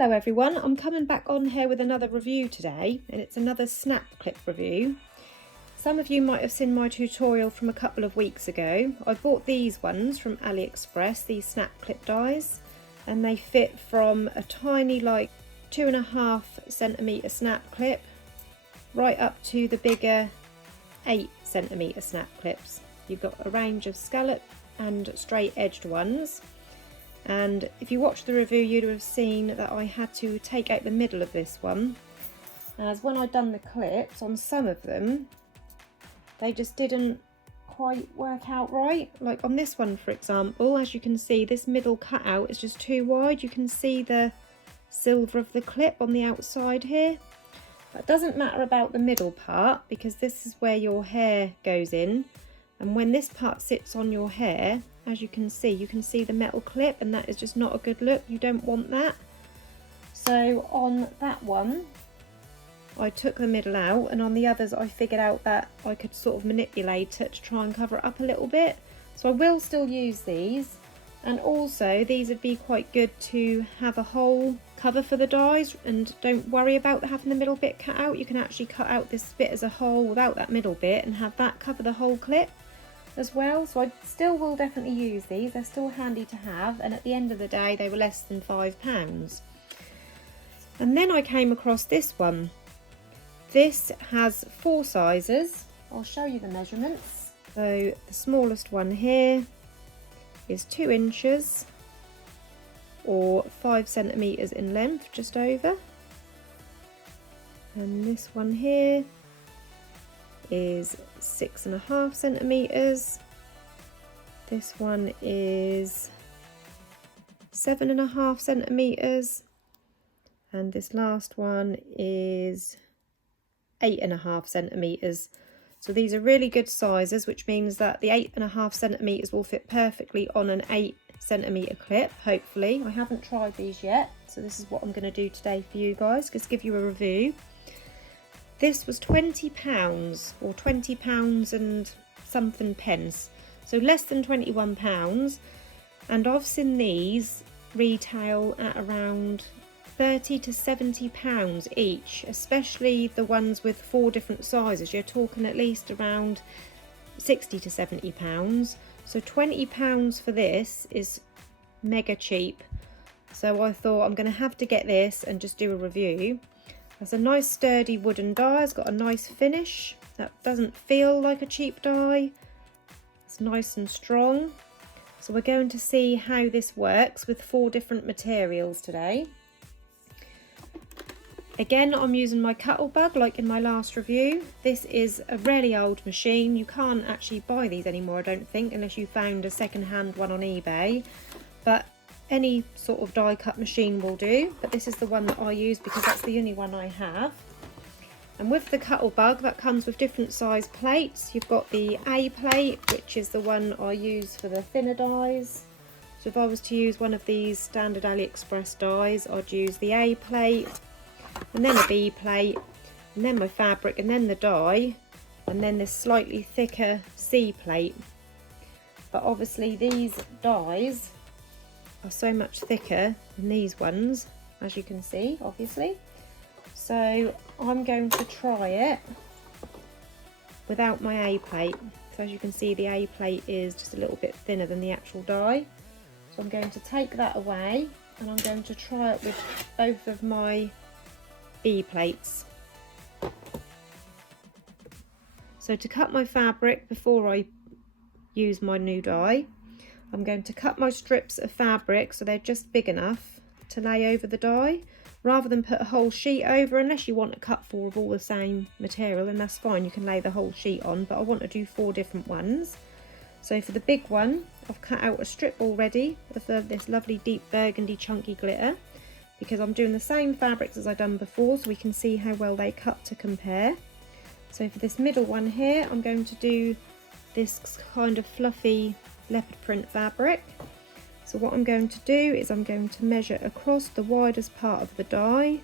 Hello everyone, I'm coming back on here with another review today, and it's another snap clip review. Some of you might have seen my tutorial from a couple of weeks ago. I bought these ones from AliExpress, these snap clip dies, and they fit from a tiny like 2.5 centimetre snap clip right up to the bigger 8 centimetre snap clips. You've got a range of scallop and straight edged ones. And if you watched the review, you'd have seen that I had to take out the middle of this one, as when I'd done the clips on some of them, they just didn't quite work out right. Like on this one, for example, as you can see, this middle cutout is just too wide. You can see the silver of the clip on the outside here. That doesn't matter about the middle part, because this is where your hair goes in, and when this part sits on your hair, as you can see the metal clip, and that is just not a good look. You don't want that. So on that one, I took the middle out, and on the others I figured out that I could sort of manipulate it to try and cover it up a little bit. So I will still use these, and also these would be quite good to have a whole cover for the dies, and don't worry about having the middle bit cut out. You can actually cut out this bit as a whole without that middle bit and have that cover the whole clip as well. So I still will definitely use these. They're still handy to have, and at the end of the day they were less than £5. And then I came across this one. This has 4 sizes. I'll show you the measurements. So the smallest one here is 2 inches or 5 centimetres in length, just over. And this one here is 6.5 centimetres. This one is 7.5 centimetres, and this last one is 8.5 centimetres. So these are really good sizes, which means that the 8.5 centimetres will fit perfectly on an 8 centimetre clip, hopefully. I haven't tried these yet, so this is what I'm going to do today for you guys, just give you a review. This was £20, or £20 and something pence, so less than £21, and I've seen these retail at around £30 to £70 each, especially the ones with 4 different sizes. You're talking at least around £60 to £70. So £20 for this is mega cheap. So I thought I'm going to have to get this and just do a review. It's a nice sturdy wooden die. It's got a nice finish. That doesn't feel like a cheap die. It's nice and strong. So we're going to see how this works with 4 different materials today. Again, I'm using my Cuttlebug like in my last review. This is a really old machine. You can't actually buy these anymore, I don't think, unless you found a second-hand one on eBay. But any sort of die cut machine will do. But this is the one that I use because that's the only one I have. And with the Cuttlebug, that comes with different size plates. You've got the A plate, which is the one I use for the thinner dies. So if I was to use one of these standard AliExpress dies, I'd use the A plate, and then a B plate, and then my fabric, and then the die, and then this slightly thicker C plate. But obviously these dies are so much thicker than these ones, as you can see, obviously. So I'm going to try it without my A plate. So as you can see, the A plate is just a little bit thinner than the actual die. So I'm going to take that away, and I'm going to try it with both of my B plates. So to cut my fabric before I use my new die, I'm going to cut my strips of fabric so they're just big enough to lay over the die, rather than put a whole sheet over. Unless you want to cut 4 of all the same material, then that's fine, you can lay the whole sheet on, but I want to do 4 different ones. So for the big one, I've cut out a strip already of this lovely deep burgundy chunky glitter, because I'm doing the same fabrics as I've done before, so we can see how well they cut to compare. So for this middle one here, I'm going to do this kind of fluffy leopard print fabric. So what I'm going to do is I'm going to measure across the widest part of the die,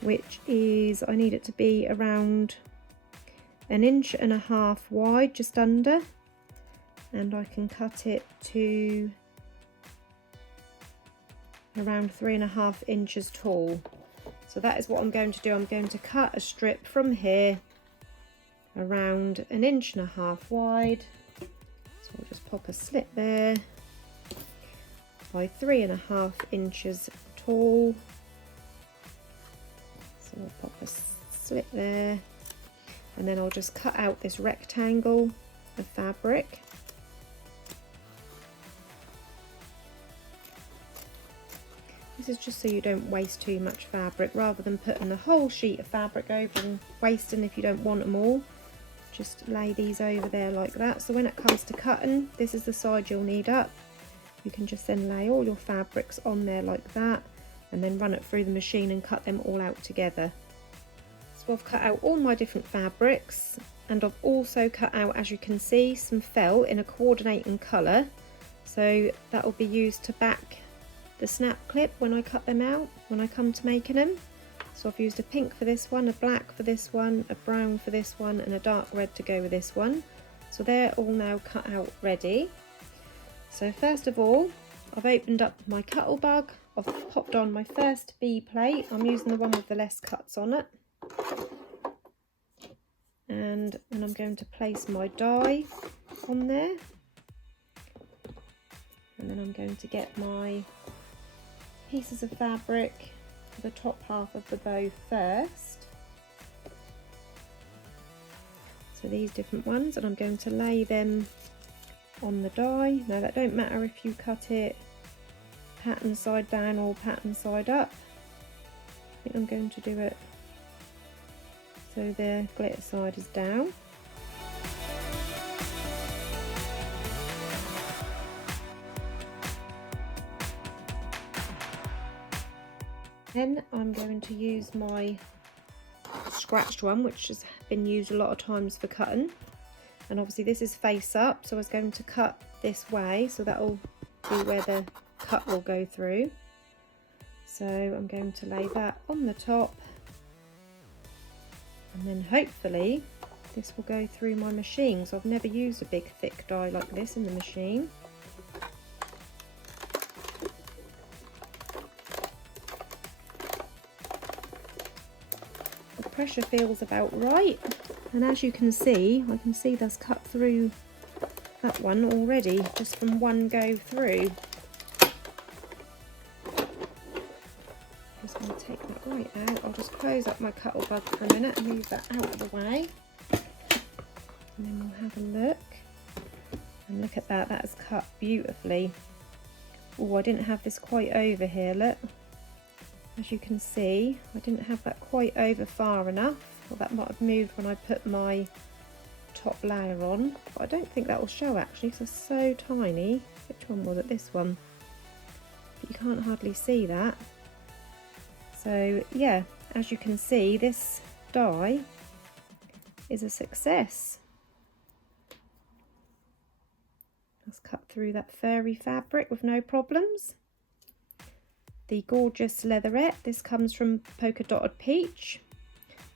which is, I need it to be around 1.5 inches wide, just under, and I can cut it to around 3.5 inches tall. So that is what I'm going to do. I'm going to cut a strip from here around 1.5 inches wide. So I'll just pop a slit there by 3.5 inches tall. So I'll pop a slit there, and then I'll just cut out this rectangle of fabric. This is just so you don't waste too much fabric, rather than putting the whole sheet of fabric over and wasting if you don't want them all. Just lay these over there like that. So when it comes to cutting, this is the side you'll need up. You can just then lay all your fabrics on there like that, and then run it through the machine and cut them all out together. So I've cut out all my different fabrics, and I've also cut out, as you can see, some felt in a coordinating colour. So that will be used to back the snap clip when I cut them out, when I come to making them. So I've used a pink for this one, a black for this one, a brown for this one, and a dark red to go with this one. So they're all now cut out ready. So first of all, I've opened up my Cuttlebug. I've popped on my first B plate. I'm using the one with the less cuts on it. And then I'm going to place my die on there. And then I'm going to get my pieces of fabric for the top half of the bow first. So these different ones, and I'm going to lay them on the die. Now that don't matter if you cut it pattern side down or pattern side up. I think I'm going to do it so the glitter side is down. Then I'm going to use my scratched one, which has been used a lot of times for cutting, and obviously this is face up, so I was going to cut this way, so that will be where the cut will go through. So I'm going to lay that on the top, and then hopefully this will go through my machine. So I've never used a big thick die like this in the machine. Pressure feels about right, and as you can see, I can see that's cut through that one already just from one go through. Just going to take that right out. I'll just close up my Cuttlebug for a minute and move that out of the way, and then we'll have a look. And look at that, that is cut beautifully. Oh, I didn't have this quite over here, look. As you can see, I didn't have that quite over far enough. Well, that might have moved when I put my top layer on, but I don't think that will show actually because it's so tiny. Which one was it? This one. But you can't hardly see that. So yeah, as you can see, this die is a success. Let's cut through that furry fabric with no problems. The gorgeous leatherette, this comes from Polka Dotted Peach.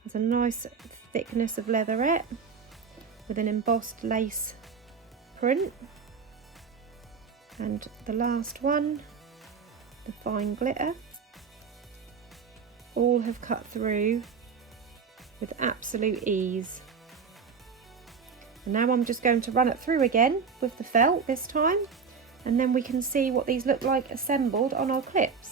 It's a nice thickness of leatherette with an embossed lace print. And the last one, the fine glitter, all have cut through with absolute ease. And now I'm just going to run it through again with the felt this time, and then we can see what these look like assembled on our clips.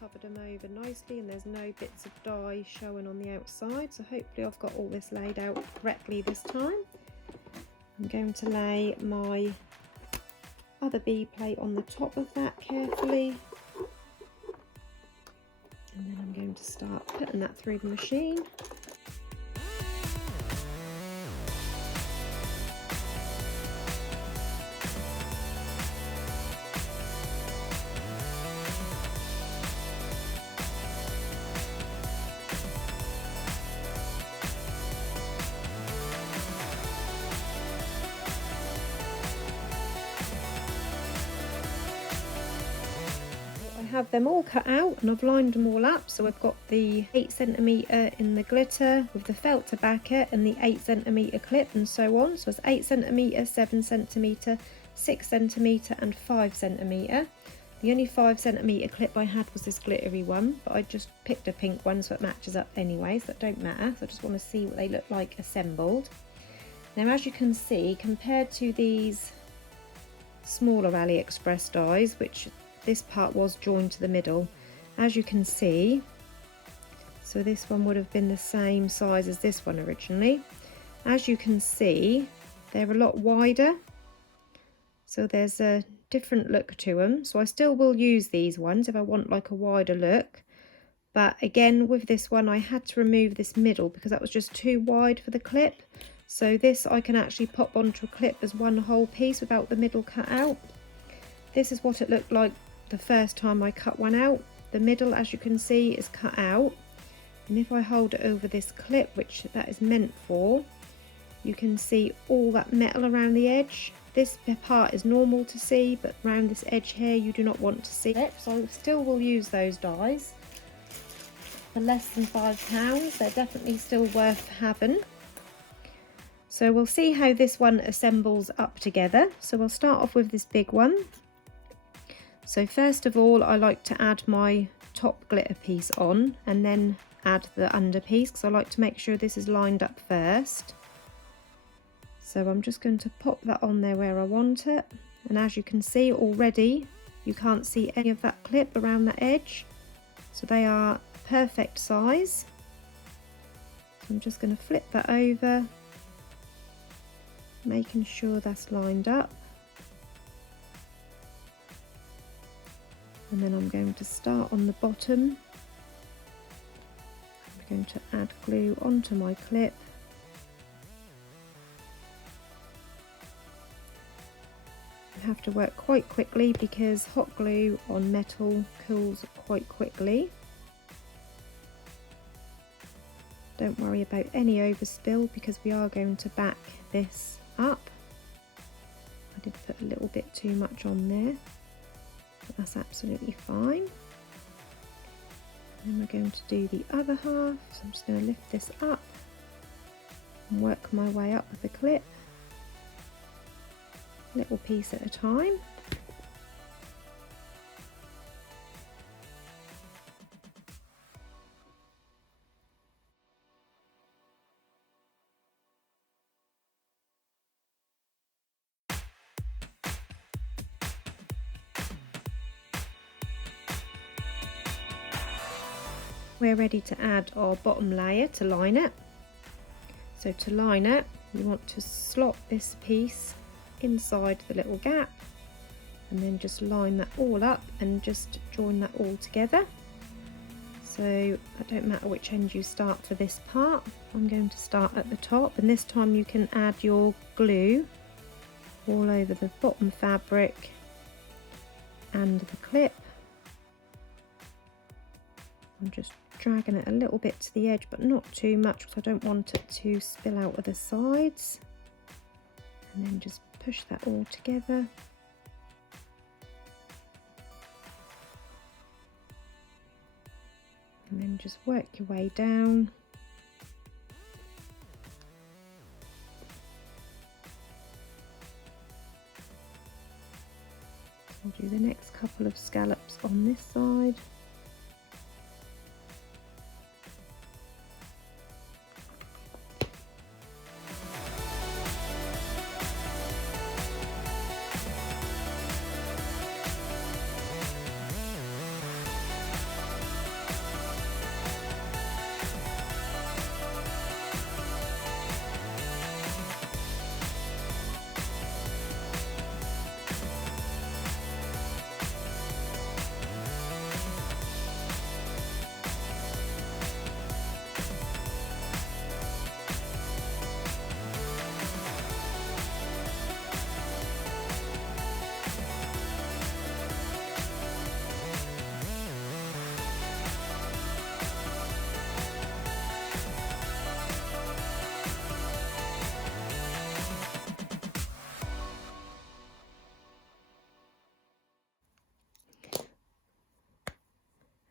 Covered them over nicely, and there's no bits of dye showing on the outside, so hopefully I've got all this laid out correctly this time. I'm going to lay my other B plate on the top of that carefully, and then I'm going to start putting that through the machine. Have them all cut out and I've lined them all up, so I've got the 8cm in the glitter with the felt to back it, and the 8cm clip, and so on. So it's 8cm, 7cm 6cm and 5cm. The only 5cm clip I had was this glittery one, but I just picked a pink one so it matches up anyway, so it don't matter. So I just want to see what they look like assembled. Now as you can see, compared to these smaller AliExpress dies, which this part was joined to the middle, as you can see, so this one would have been the same size as this one originally. As you can see, they're a lot wider, so there's a different look to them. So I still will use these ones if I want like a wider look, but again with this one I had to remove this middle because that was just too wide for the clip. So this I can actually pop onto a clip as one whole piece without the middle cut out. This is what it looked like the first time I cut one out. The middle, as you can see, is cut out, and if I hold it over this clip, which that is meant for, you can see all that metal around the edge. This part is normal to see, but around this edge here you do not want to see it. So I still will use those dies for less than £5. They're definitely still worth having. So we'll see how this one assembles up together. So we'll start off with this big one. So first of all, I like to add my top glitter piece on and then add the under piece, because I like to make sure this is lined up first. So I'm just going to pop that on there where I want it, and as you can see already you can't see any of that clip around the edge, so they are perfect size. So I'm just going to flip that over, making sure that's lined up, and then I'm going to start on the bottom. I'm going to add glue onto my clip. You have to work quite quickly because hot glue on metal cools quite quickly. Don't worry about any overspill because we are going to back this up. I did put a little bit too much on there, but that's absolutely fine. And then we're going to do the other half, so I'm just going to lift this up and work my way up with the clip, little piece at a time. We're ready to add our bottom layer to line it. So to line it, you want to slot this piece inside the little gap and then just line that all up and just join that all together. So it don't matter which end you start for this part. I'm going to start at the top, and this time you can add your glue all over the bottom fabric and the clip. I'm just dragging it a little bit to the edge, but not too much because I don't want it to spill out of the sides. And then just push that all together. And then just work your way down. I'll do the next couple of scallops on this side.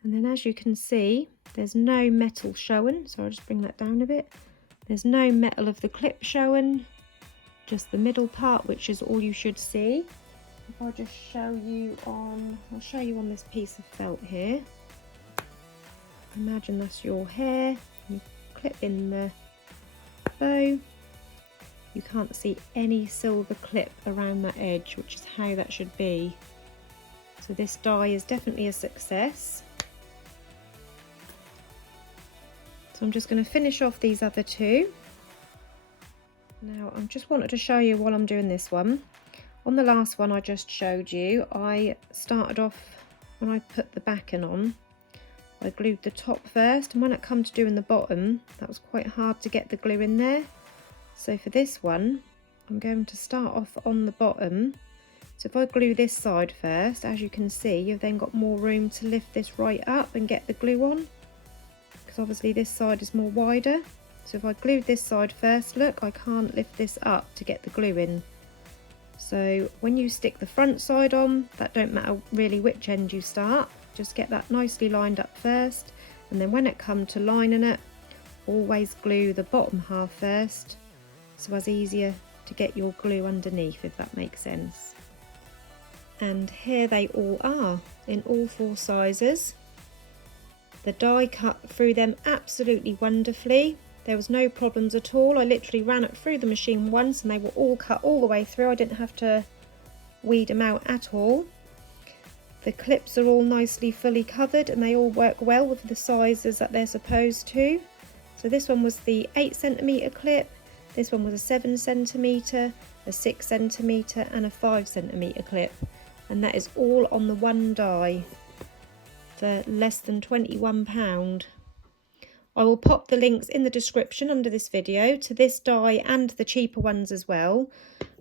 And then as you can see, there's no metal showing, so I'll just bring that down a bit. There's no metal of the clip showing, just the middle part, which is all you should see. If I just show you on, I'll show you on this piece of felt here. Imagine that's your hair. You clip in the bow. You can't see any silver clip around that edge, which is how that should be. So this die is definitely a success. So I'm just going to finish off these other two. Now I just wanted to show you while I'm doing this one. On the last one I just showed you, I started off, when I put the backing on, I glued the top first, and when it come to doing the bottom, that was quite hard to get the glue in there. So for this one, I'm going to start off on the bottom. So if I glue this side first, as you can see, you've then got more room to lift this right up and get the glue on, because obviously this side is more wider. So if I glued this side first, look, I can't lift this up to get the glue in. So when you stick the front side on, that don't matter really which end you start, just get that nicely lined up first, and then when it comes to lining it, always glue the bottom half first, so it's easier to get your glue underneath, if that makes sense. And here they all are, in all 4 sizes. The die cut through them absolutely wonderfully. There was no problems at all. I literally ran it through the machine once and they were all cut all the way through. I didn't have to weed them out at all. The clips are all nicely fully covered and they all work well with the sizes that they're supposed to. So this one was the 8cm clip, this one was a 7cm, a 6cm and a 5cm clip. And that is all on the one die for less than £21. I will pop the links in the description under this video to this die and the cheaper ones as well.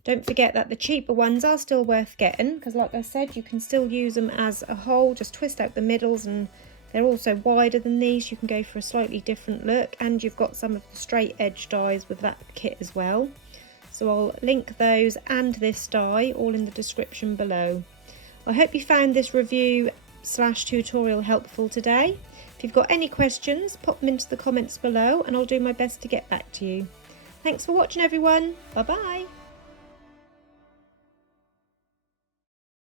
Don't forget that the cheaper ones are still worth getting, because like I said, you can still use them as a whole, just twist out the middles, and they're also wider than these. You can go for a slightly different look, and you've got some of the straight edge dies with that kit as well. So I'll link those and this die all in the description below. I hope you found this review / tutorial helpful today. If you've got any questions, pop them into the comments below and I'll do my best to get back to you. Thanks for watching everyone. Bye bye.